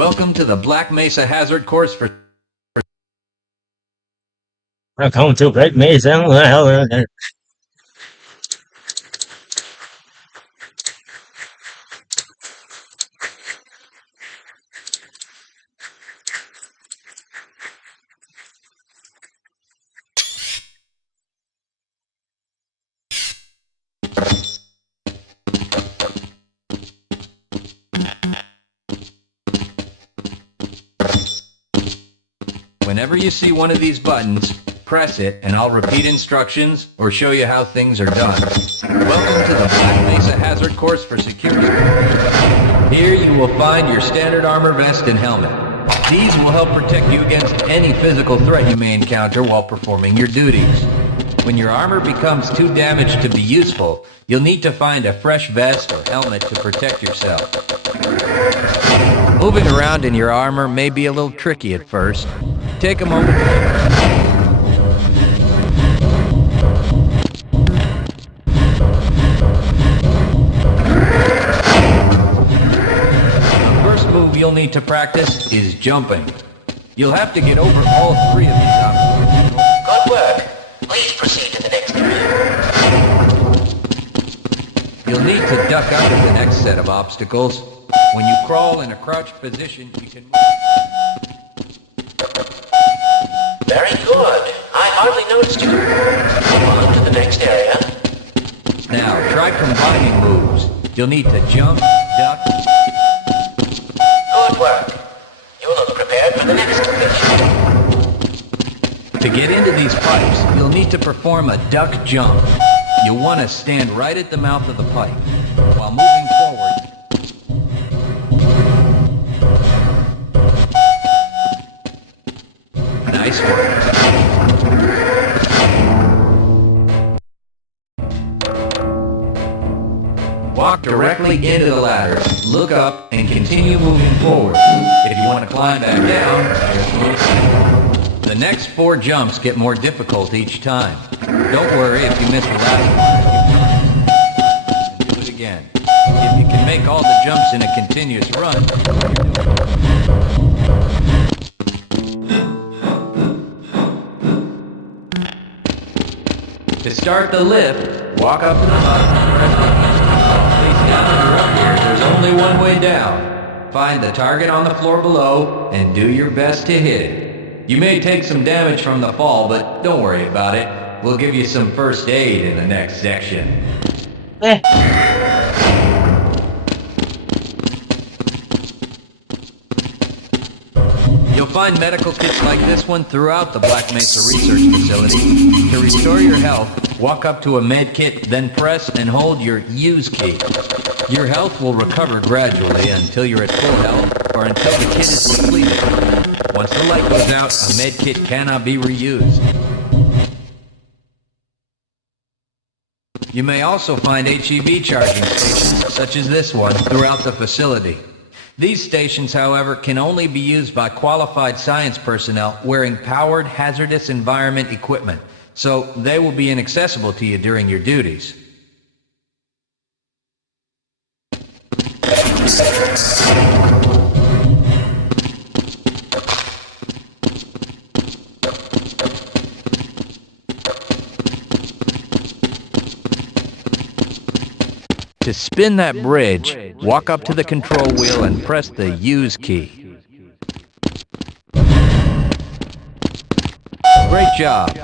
Welcome to the Black Mesa Hazard course for... Welcome to Black Mesa. Whenever you see one of these buttons, press it and I'll repeat instructions or show you how things are done. Welcome to the Black Mesa Hazard course for security. Here you will find your standard armor vest and helmet. These will help protect you against any physical threat you may encounter while performing your duties. When your armor becomes too damaged to be useful, you'll need to find a fresh vest or helmet to protect yourself. Moving around in your armor may be a little tricky at first. Take a moment. The first move you'll need to practice is jumping. You'll have to get over all three of these obstacles. Good work. Please proceed to the next area. You'll need to duck under the next set of obstacles. When you crawl in a crouched position, you can move. Very good. I hardly noticed you. Move on to the next area. Now, try combining moves. You'll need to jump, duck. Good work. You look prepared for the next mission. To get into these pipes, you'll need to perform a duck jump. You'll want to stand right at the mouth of the pipe. While moving forward, nice work. Walk directly into the ladder, look up, and continue moving forward. If you want to climb back down, the next 4 jumps get more difficult each time. Don't worry if you miss the last one. Do it again. If you can make all the jumps in a continuous run, to start the lift, walk up to the button, press the face down and you're up here. There's only one way down. Find the target on the floor below and do your best to hit it. You may take some damage from the fall, but don't worry about it. We'll give you some first aid in the next section. You'll find medical kits like this one throughout the Black Mesa Research Facility. To restore your health, walk up to a med kit, then press and hold your use key. Your health will recover gradually until you're at full health or until the kit is depleted. Once the light goes out, a med kit cannot be reused. You may also find HEV charging stations, such as this one, throughout the facility. These stations, however, can only be used by qualified science personnel wearing powered hazardous environment equipment, so they will be inaccessible to you during your duties. To spin that bridge, walk up to the control wheel and press the use key. Great job.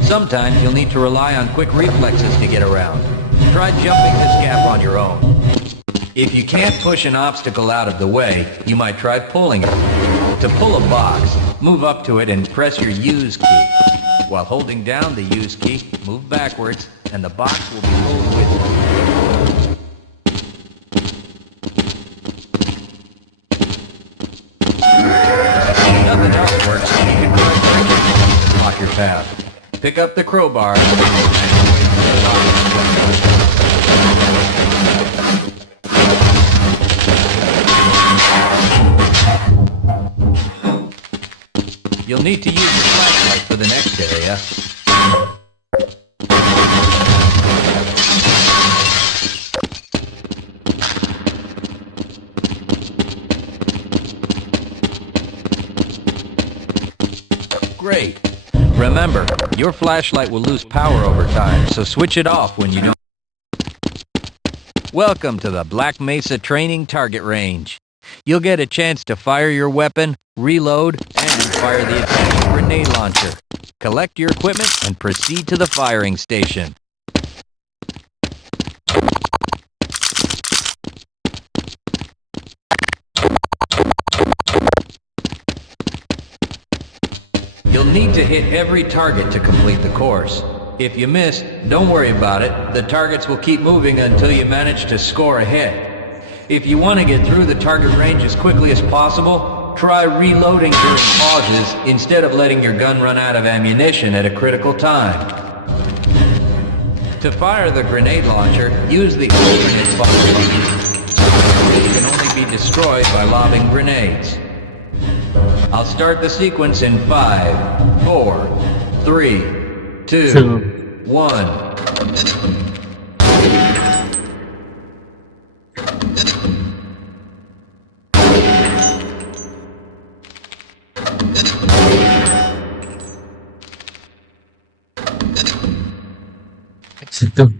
Sometimes you'll need to rely on quick reflexes to get around. Try jumping this gap on your own. If you can't push an obstacle out of the way, you might try pulling it. To pull a box, move up to it and press your use key. While holding down the use key, move backwards, and the box will be pulled with you. If nothing else works, you can try to block your path. Pick up the crowbar. You'll need to use the flashlight for the next area. Great. Remember, your flashlight will lose power over time, so switch it off when you don't. Welcome to the Black Mesa Training Target Range. You'll get a chance to fire your weapon, reload, and fire the attached grenade launcher. Collect your equipment and proceed to the firing station. You'll need to hit every target to complete the course. If you miss, don't worry about it. The targets will keep moving until you manage to score a hit. If you want to get through the target range as quickly as possible, try reloading during pauses instead of letting your gun run out of ammunition at a critical time. To fire the grenade launcher, use the alternate fire button. It can only be destroyed by lobbing grenades. I'll start the sequence in 5, 4, 3, 2, 1. Éxito.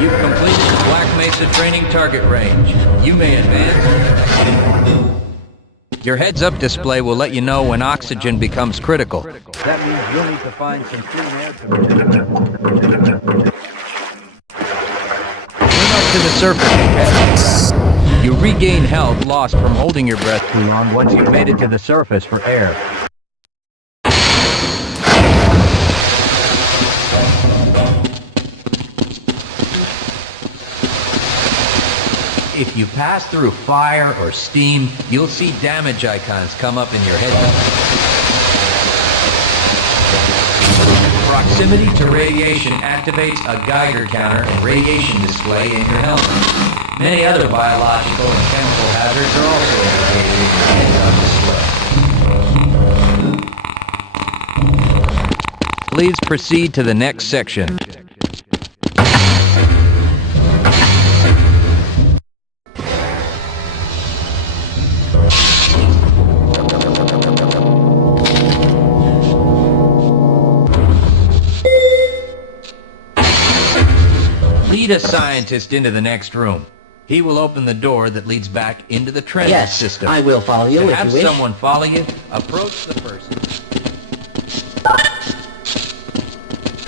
You've completed the Black Mesa Training Target Range. You may advance. Your heads-up display will let you know when oxygen becomes critical. That means you'll need to find some clean air to swim up to the surface. You regain health lost from holding your breath too long once you've made it to the surface for air. If you pass through fire or steam, you'll see damage icons come up in your head. Proximity to radiation activates a Geiger counter and radiation display in your helmet. Many other biological and chemical hazards are also indicated in the heads-up display. Please proceed to the next section. Lead a scientist into the next room. He will open the door that leads back into the transit system. Yes, I will follow you To if have you wish. someone follow you, approach the person.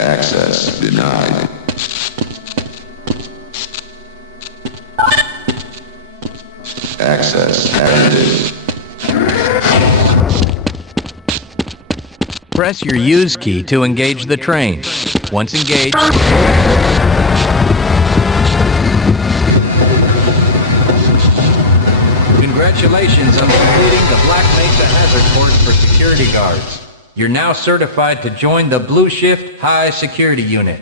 Access denied. Access granted. Press your use key to engage the train. Once engaged, congratulations on completing the Black Mesa Hazard Course for security guards. You're now certified to join the Blue Shift High Security Unit.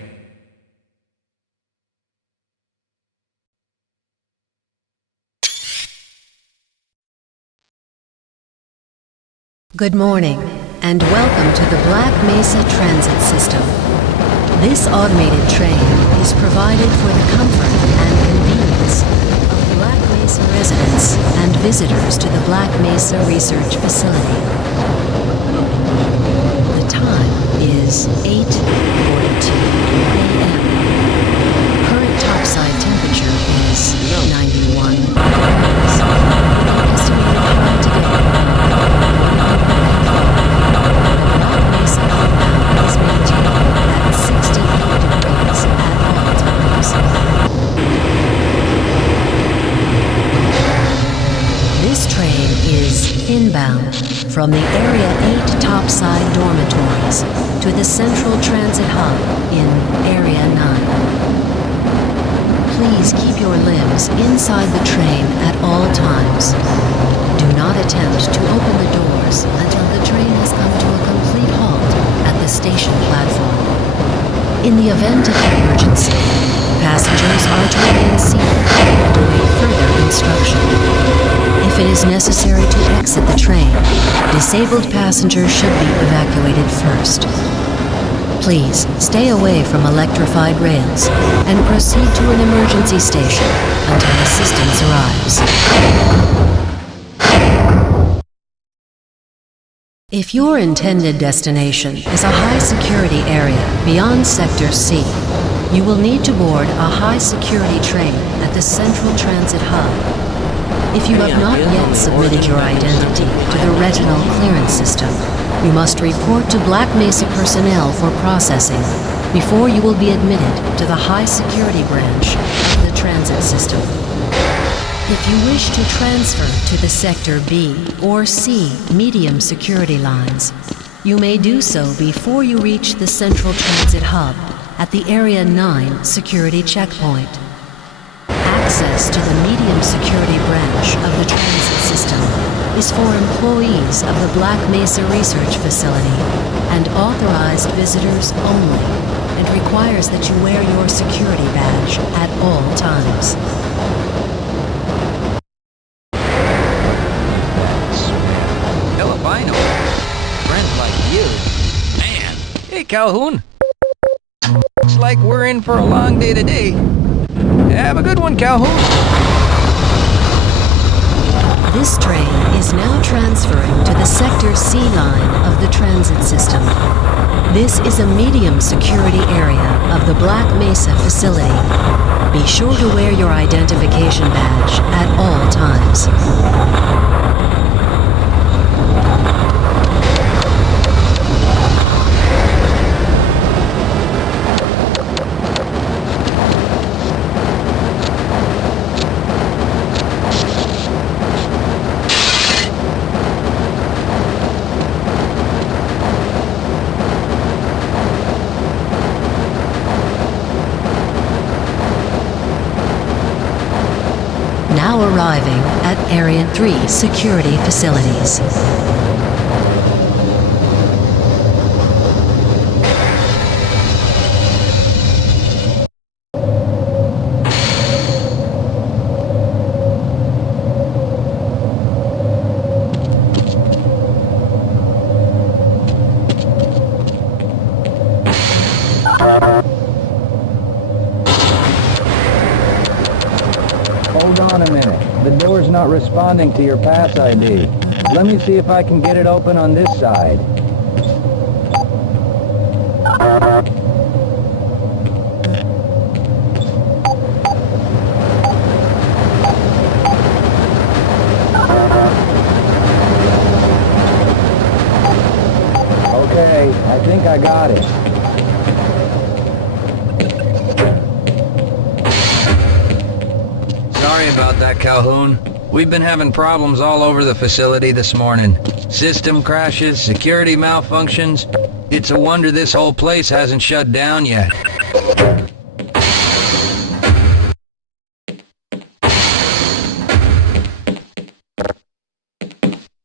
Good morning, and welcome to the Black Mesa Transit System. This automated train is provided for the comfort and convenience of Black Mesa residents and visitors to the Black Mesa Research Facility. The time is 8:42 a.m. Current topside temperature is 91 degrees. Estimated time today. Black Mesa outbound is maintained at 68 degrees at all times. This train is inbound from the Area 8 topside dormitories to the Central Transit Hub in Area 9. Please keep your limbs inside the train at all times. Do not attempt to open the doors until the train has come to a complete halt at the station platform. In the event of an emergency, passengers are to remain seated and await further instruction. If it is necessary to exit the train, disabled passengers should be evacuated first. Please stay away from electrified rails and proceed to an emergency station until assistance arrives. If your intended destination is a high-security area beyond Sector C, you will need to board a high-security train at the Central Transit Hub. If you have not yet submitted your identity to the retinal clearance system, you must report to Black Mesa personnel for processing before you will be admitted to the high-security branch of the transit system. If you wish to transfer to the Sector B or C medium security lines, you may do so before you reach the Central Transit Hub at the Area 9 security checkpoint. Access to the medium security branch of the transit system is for employees of the Black Mesa Research Facility and authorized visitors only, and requires that you wear your security badge at all times. Albino. Friends like you. Man. Hey, Calhoun. Looks like we're in for a long day today. Have a good one, Calhoun. This train is now transferring to the Sector C line of the transit system. This is a medium security area of the Black Mesa facility. Be sure to wear your identification badge at all times. Now arriving at Area 3 security facilities. Hold on a minute. The door's not responding to your pass ID. Let me see if I can get it open on this side. Okay, I think I got it. Sorry about that, Calhoun. We've been having problems all over the facility this morning. System crashes, security malfunctions. It's a wonder this whole place hasn't shut down yet.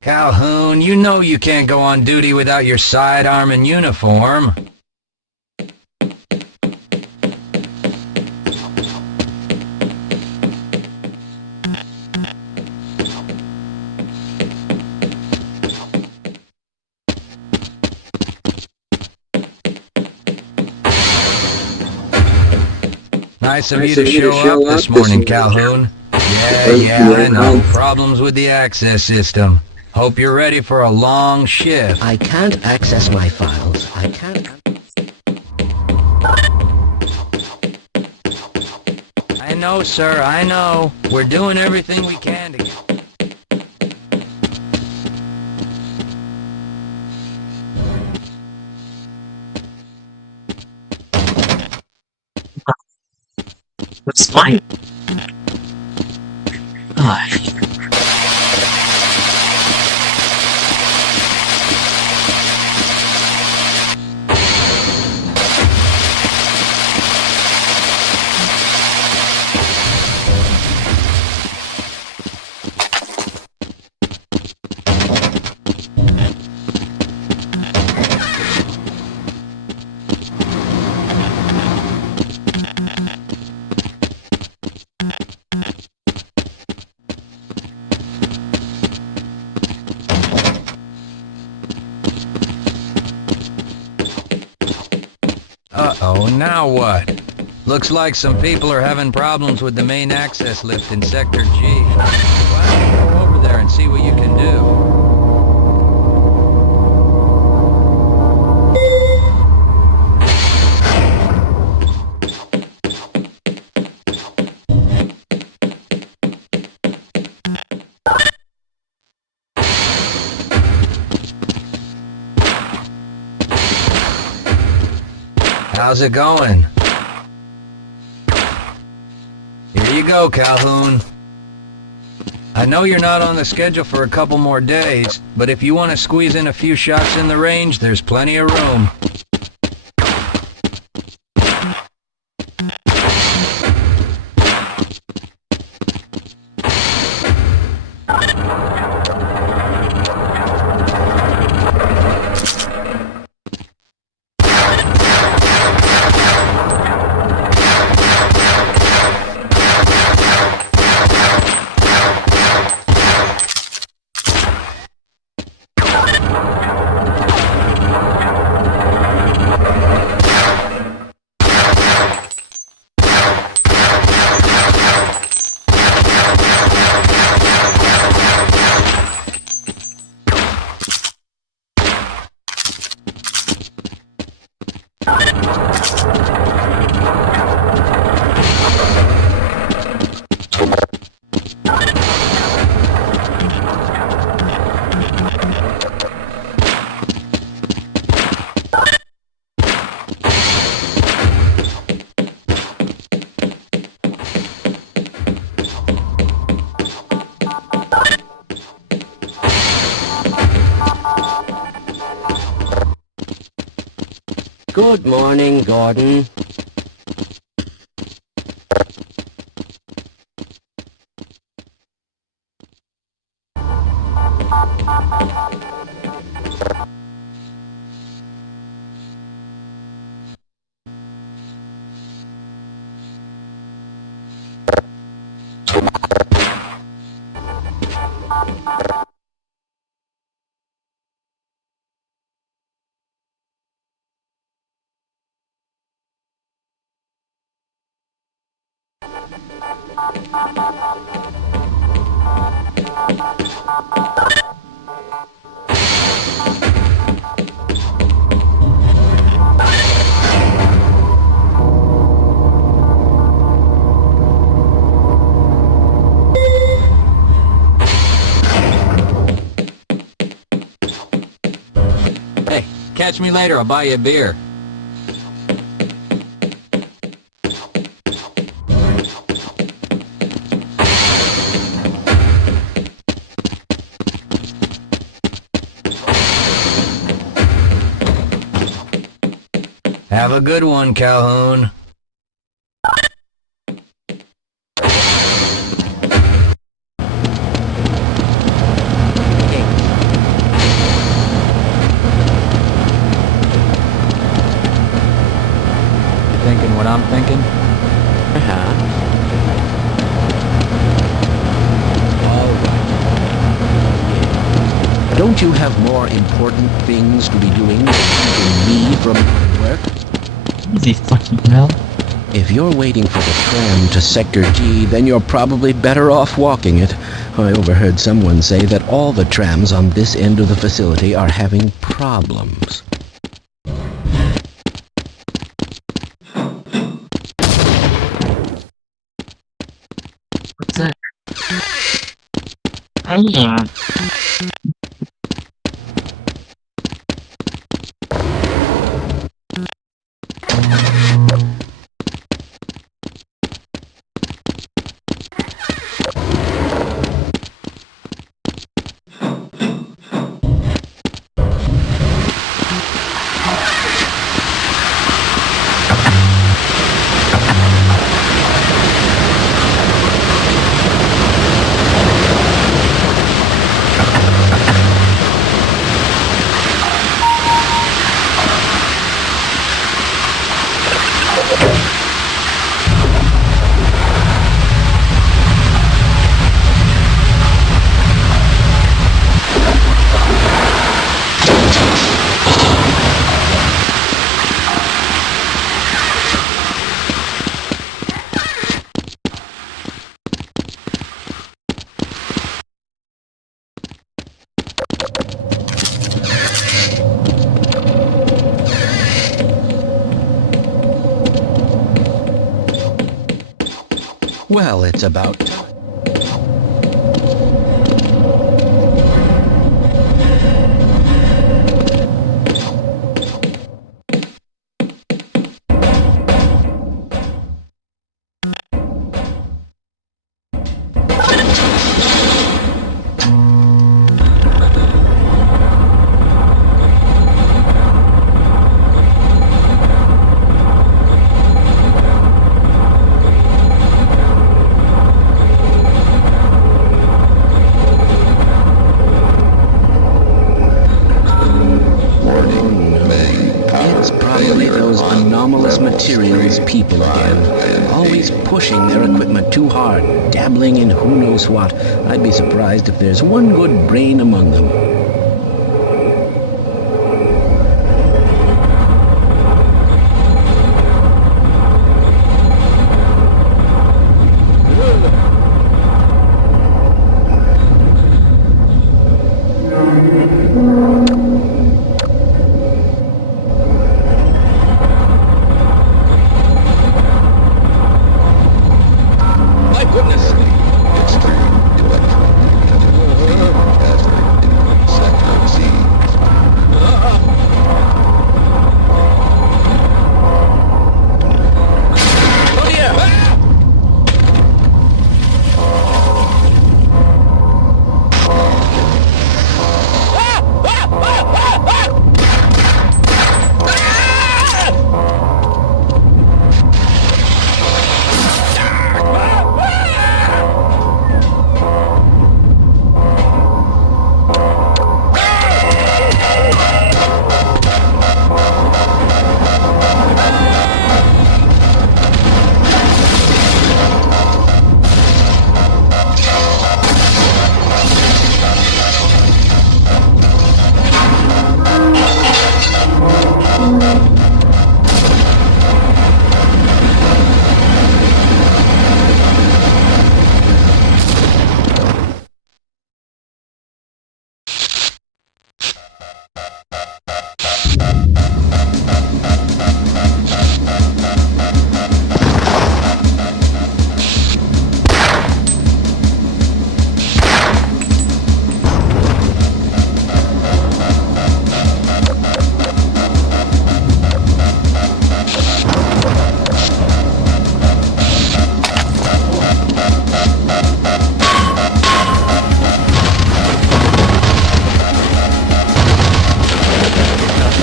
Calhoun, you know you can't go on duty without your sidearm and uniform. Nice of you to show up this morning, Calhoun. Yeah, I know. Problems with the access system. Hope you're ready for a long shift. I can't access my files. I can't... I know, sir, I know. We're doing everything we can to get... What's mine? Ah. Oh, now what? Looks like some people are having problems with the main access lift in Sector G. Why don't you go over there and see what you can do? How's it going? Here you go, Calhoun. I know you're not on the schedule for a couple more days, but if you want to squeeze in a few shots in the range, there's plenty of room. Good morning, Gordon. Hey, catch me later, I'll buy you a beer. Have a good one, Calhoun. Thinking what I'm thinking? All right. Don't you have more important things to be doing than keeping me from work? Easy fucking hell. If you're waiting for the tram to Sector G, then you're probably better off walking it. I overheard someone say that all the trams on this end of the facility are having problems. What's that? Hey. Well, it's about... It's probably those anomalous materials people again. Always pushing their equipment too hard, dabbling in who knows what. I'd be surprised if there's one good brain among them.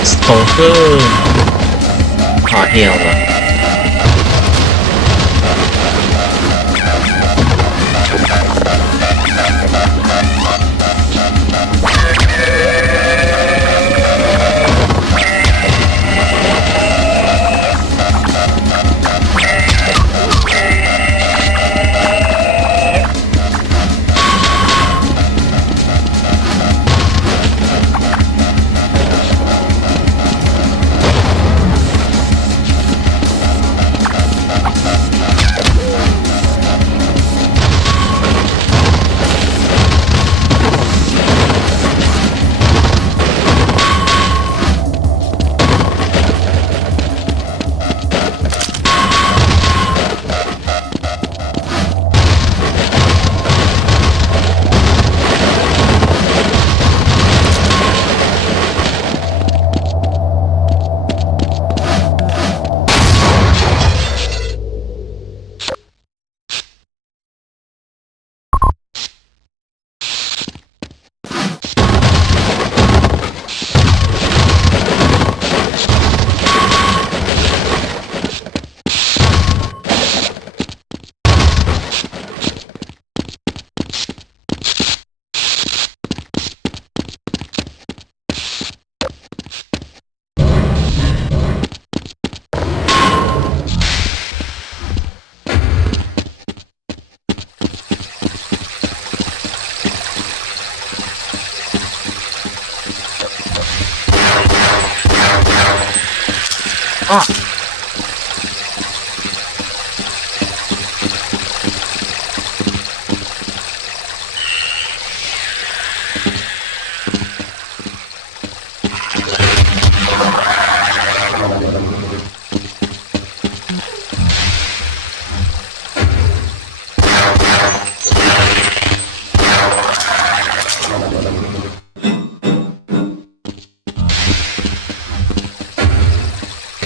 stuf hot hell. Ah!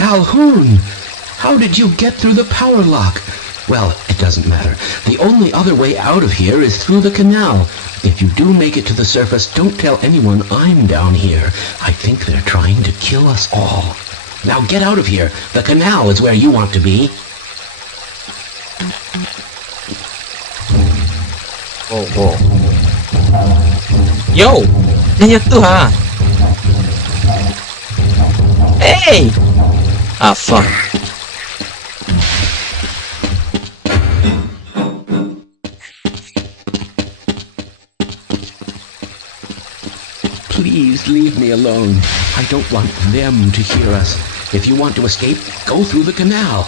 Calhoun! How did you get through the power lock? Well, it doesn't matter. The only other way out of here is through the canal. If you do make it to the surface, don't tell anyone I'm down here. I think they're trying to kill us all. Now get out of here. The canal is where you want to be. Oh. Yo! Dia tuh ha! Hey! Ah, fuck. Please leave me alone. I don't want them to hear us. If you want to escape, go through the canal.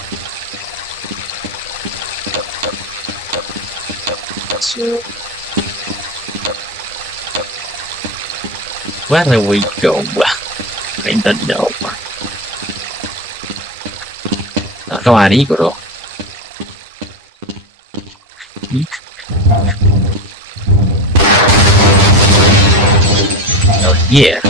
Where do we go? I don't know. Các bạn ý của đồ. Oh yeah.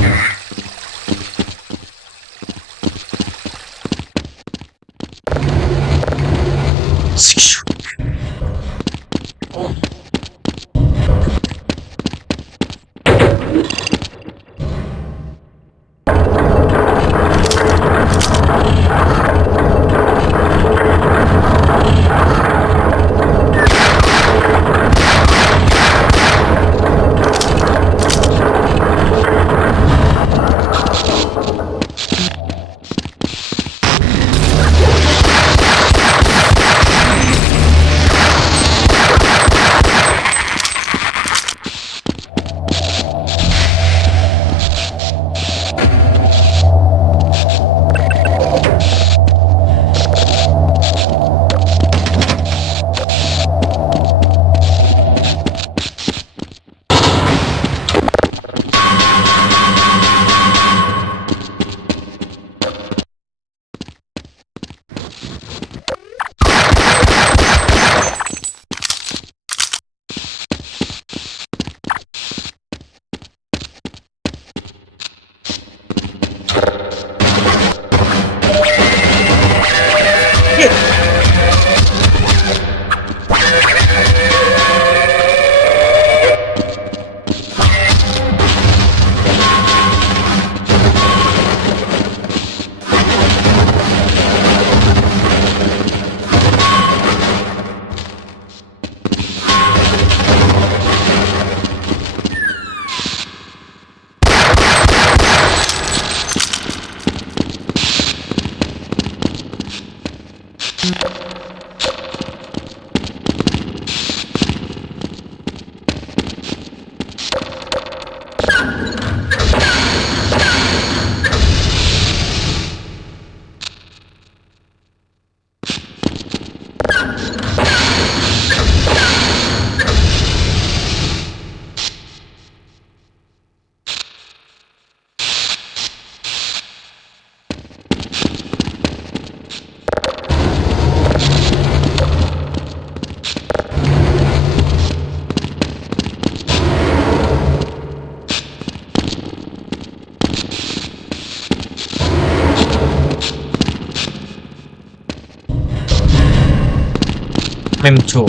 Memcho.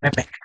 Bye.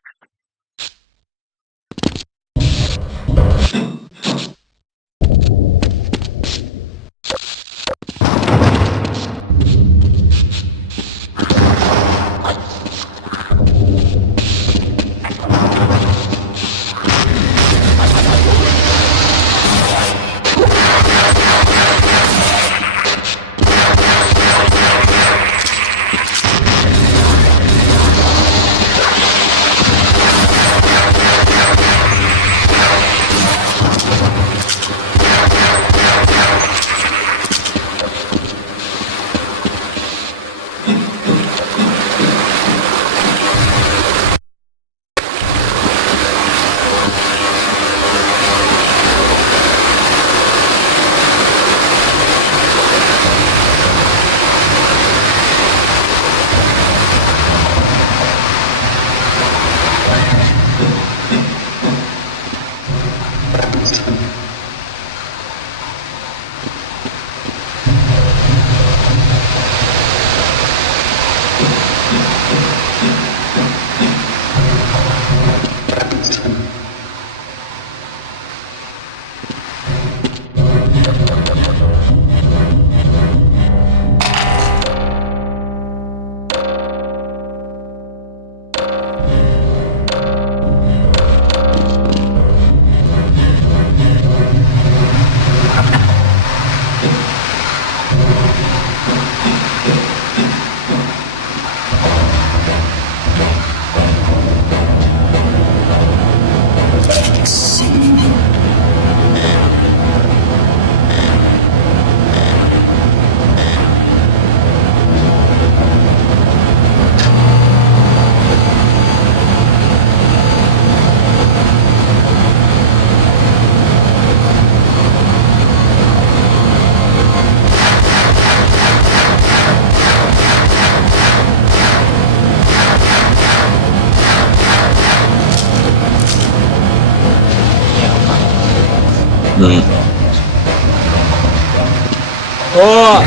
Oh,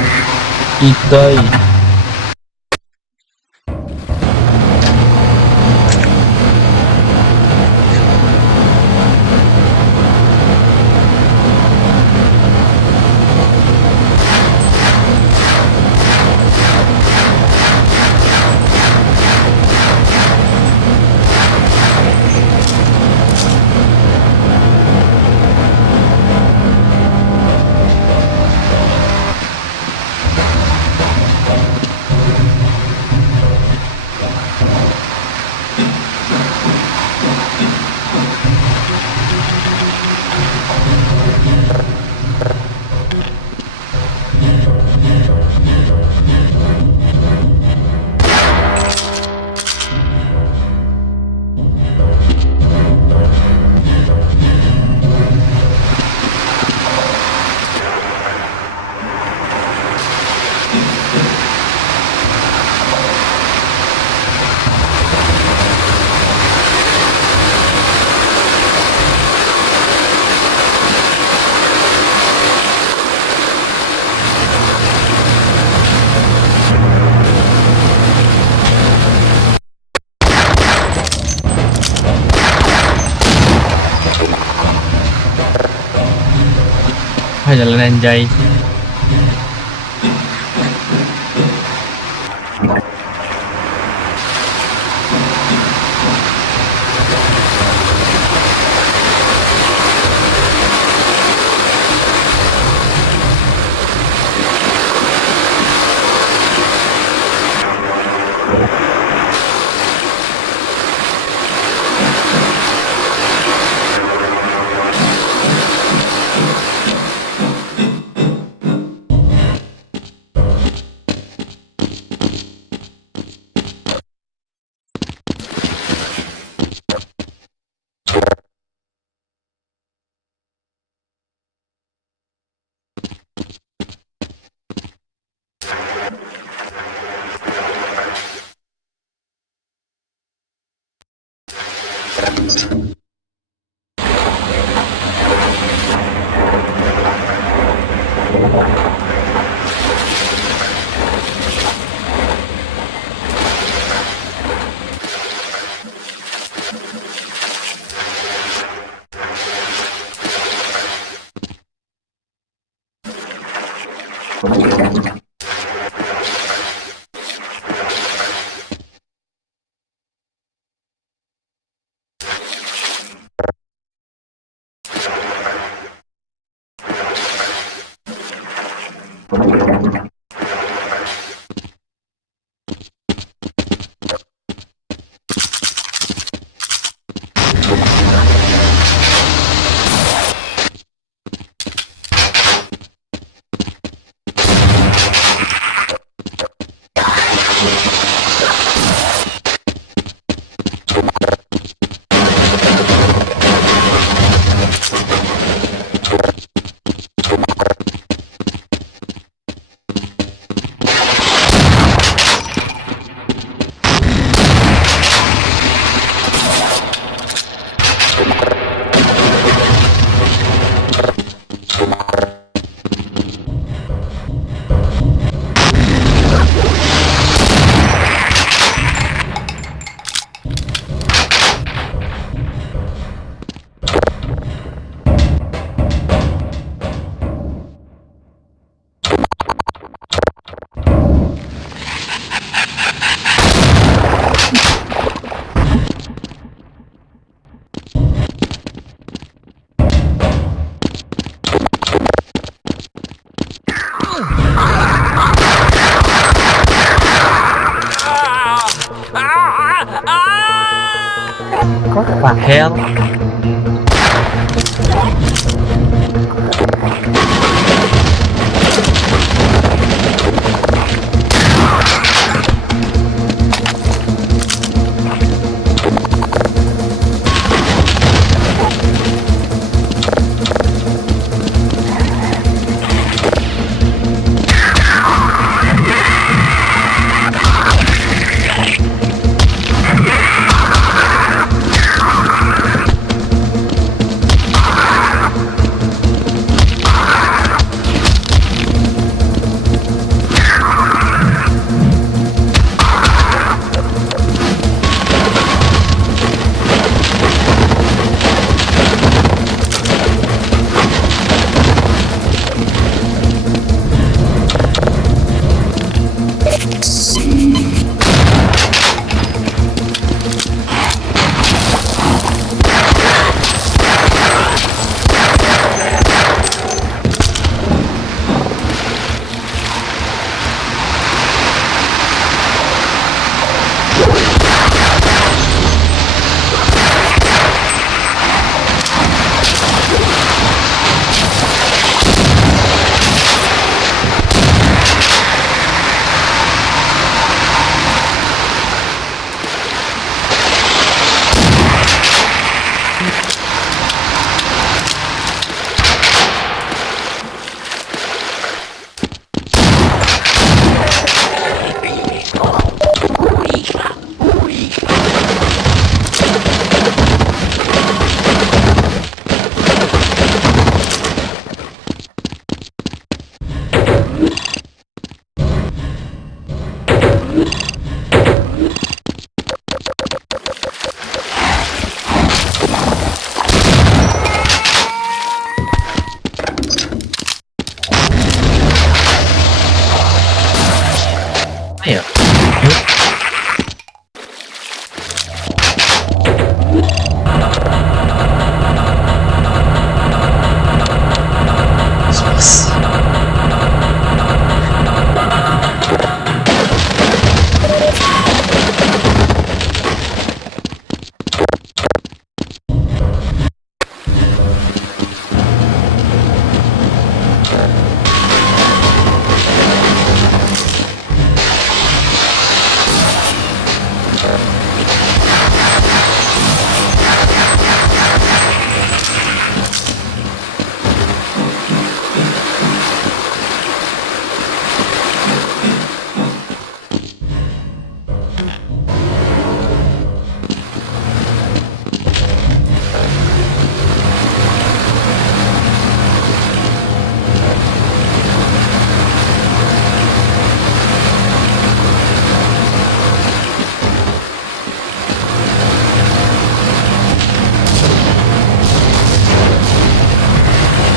itay. Jalan anjay. What the hell?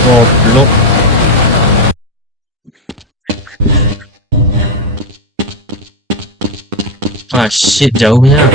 Goblok. Ah shit, jauhnya.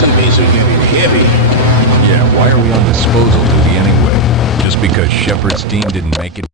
Seabays are getting heavy. Yeah, why are we on disposal duty anyway? Just because Shepard's team didn't make it?